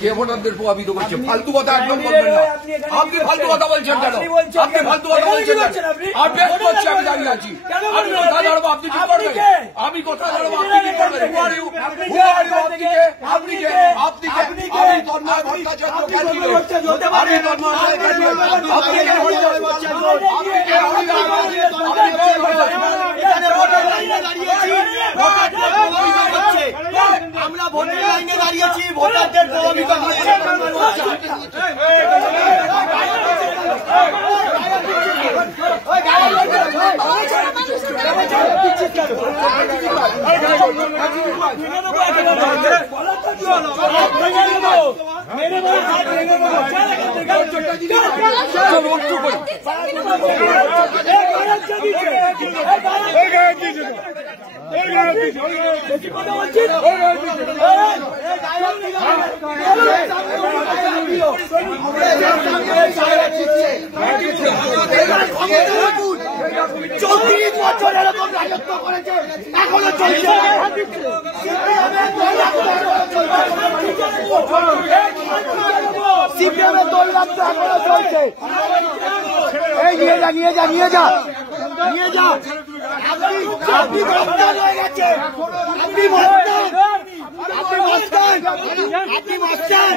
কে ভোটারদের প্রভাবিত করছে? ফালতু কথা একদম বলবেন না। আপনি ফালতু কথা বলছেন কেন? আপনি ফালতু কথা বলছেন কেন? আমি বেশ করছি, আমি দাঁড়িয়ে আছি। আমি কোথায় দাঁড়াবো? আপনি কি করবেন? আমি কোথায় দাঁড়াবো? আপনি কি করবেন? আপনি কে? আপনি কে? আমি তন্ময় ভট্টাচার্য ক্যান্ডিডেট। আমি তন্ময় ক্যান্ডিডেট। আপনি কে? আমরা ভোটের লাইনে দাঁড়িয়েছি, ভোটারদের প্রভাবিত করছে। চৌত্রিশ বছর এরকম রাজত্ব করেছে, এখনো চলছে। সিপিএমের দৌরাত্ম এখনো চলছে। এই নিয়ে যা, নিয়ে যা, নিয়ে যা, নিয়ে যা। আপনি মস্তান হয়ে গেছে, আপনি মস্তান, আপনি মস্তান, আপনি মস্তান।